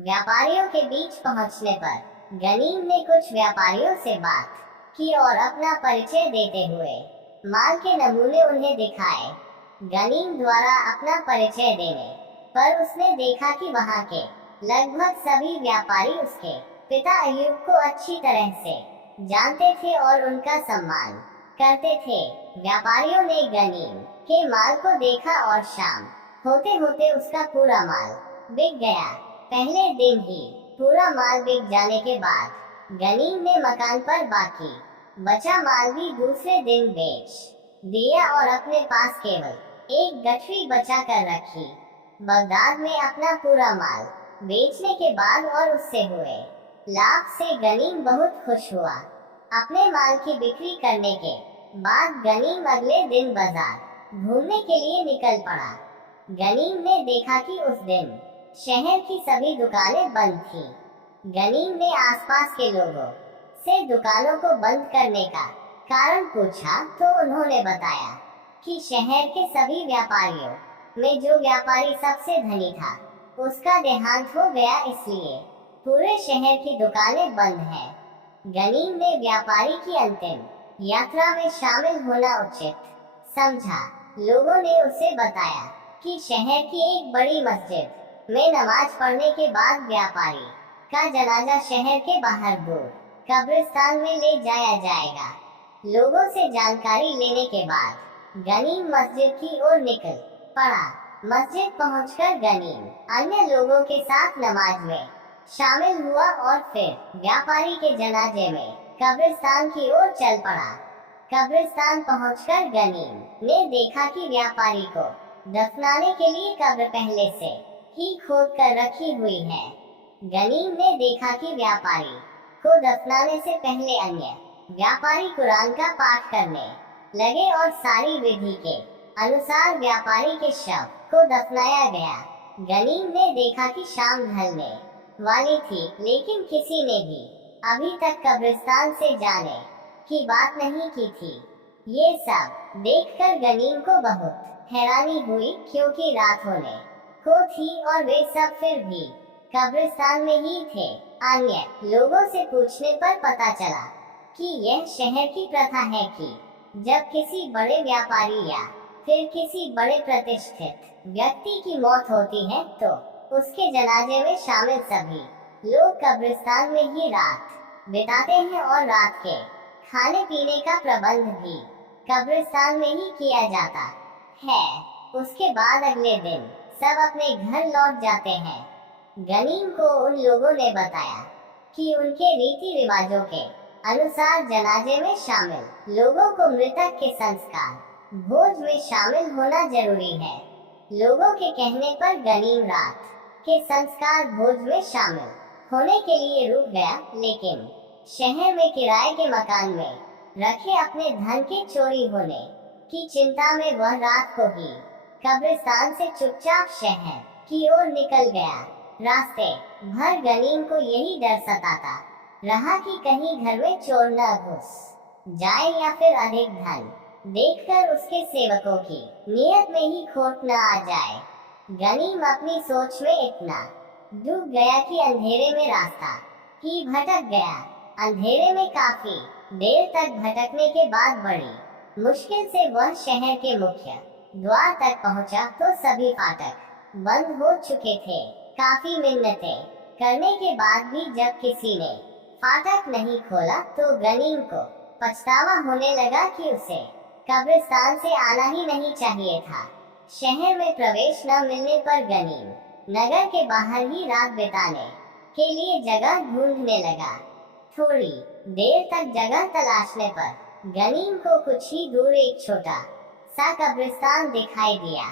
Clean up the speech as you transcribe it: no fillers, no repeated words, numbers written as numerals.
व्यापारियों के बीच पहुंचने पर गनीम ने कुछ व्यापारियों से बात की और अपना परिचय देते हुए माल के नमूने उन्हें दिखाए। गनीम द्वारा अपना परिचय देने पर उसने देखा कि वहां के लगभग सभी व्यापारी उसके पिता अय्यूब को अच्छी तरह से जानते थे और उनका सम्मान करते थे। व्यापारियों ने गनीम के माल को देखा और शाम होते होते उसका पूरा माल बिक गया। पहले दिन ही पूरा माल बिक जाने के बाद गनीम ने मकान पर बाकी बचा माल भी दूसरे दिन बेच दिया और अपने पास केवल एक गठरी बचा कर रखी। बगदाद में अपना पूरा माल बेचने के बाद और उससे हुए लाभ से गनीम बहुत खुश हुआ। अपने माल की बिक्री करने के बाद गनीम अगले दिन बाजार घूमने के लिए निकल पड़ा। गनीम ने देखा कि उस दिन शहर की सभी दुकानें बंद थीं। गनीम ने आसपास के लोगों से दुकानों को बंद करने का कारण पूछा तो उन्होंने बताया कि शहर के सभी व्यापारियों में जो व्यापारी सबसे धनी था उसका देहांत हो गया, इसलिए पूरे शहर की दुकानें बंद हैं। गनीम ने व्यापारी की अंतिम यात्रा में शामिल होना उचित समझा। लोगों ने उसे बताया कि शहर की एक बड़ी मस्जिद में नमाज पढ़ने के बाद व्यापारी का जनाजा शहर के बाहर दूर कब्रिस्तान में ले जाया जाएगा। लोगों से जानकारी लेने के बाद गनीम मस्जिद की ओर निकल पड़ा। मस्जिद पहुंचकर गनीम अन्य लोगों के साथ नमाज में शामिल हुआ और फिर व्यापारी के जनाजे में कब्रिस्तान की ओर चल पड़ा। कब्रिस्तान पहुंचकर गनीम ने देखा कि व्यापारी को दफनाने के लिए कब्र पहले से ही खोद कर रखी हुई है। गनीम ने देखा कि व्यापारी को दफनाने से पहले अन्य व्यापारी कुरान का पाठ करने लगे और सारी विधि के अनुसार व्यापारी के शव को दफनाया गया। गनीम ने देखा कि शाम ढलने वाली थी, लेकिन किसी ने भी अभी तक कब्रिस्तान से जाने की बात नहीं की थी। ये सब देखकर गनीम को बहुत हैरानी हुई, क्योंकि रात होने को थी और वे सब फिर भी कब्रिस्तान में ही थे। अन्य लोगों से पूछने पर पता चला कि यह शहर की प्रथा है कि जब किसी बड़े व्यापारी या फिर किसी बड़े प्रतिष्ठित व्यक्ति की मौत होती है तो उसके जनाजे में शामिल सभी लोग कब्रिस्तान में ही रात बिताते हैं और रात के खाने पीने का प्रबंध भी कब्रिस्तान में ही किया जाता है। उसके बाद अगले दिन सब अपने घर लौट जाते हैं। गनीम को उन लोगों ने बताया कि उनके रीति रिवाजों के अनुसार जनाजे में शामिल लोगों को मृतक के संस्कार भोज में शामिल होना जरूरी है। लोगों के कहने पर गनीम रात के संस्कार भोज में शामिल होने के लिए रुक गया, लेकिन शहर में किराए के मकान में रखे अपने धन के चोरी होने की चिंता में वह रात को ही कब्रिस्तान से चुपचाप शहर की ओर निकल गया। रास्ते भर गनीम को यही डर सताता रहा कि कहीं घर में चोर न घुस जाए या फिर अधिक धन देखकर उसके सेवकों की नियत में ही खोट न आ जाए। गनीम अपनी सोच में इतना डूब गया कि अंधेरे में रास्ता ही भटक गया। अंधेरे में काफी देर तक भटकने के बाद बड़ी मुश्किल से वह शहर के मुख्य द्वार तक पहुंचा तो सभी फाटक बंद हो चुके थे। काफी मिन्नतें करने के बाद भी जब किसी ने फाटक नहीं खोला तो गनीम को पछतावा होने लगा कि उसे कब्रिस्तान से आना ही नहीं चाहिए था। शहर में प्रवेश न मिलने पर गनीम नगर के बाहर ही रात बिताने के लिए जगह ढूंढने लगा। थोड़ी देर तक जगह तलाशने पर गनीम को कुछ ही दूर एक छोटा सा कब्रिस्तान दिखाई दिया।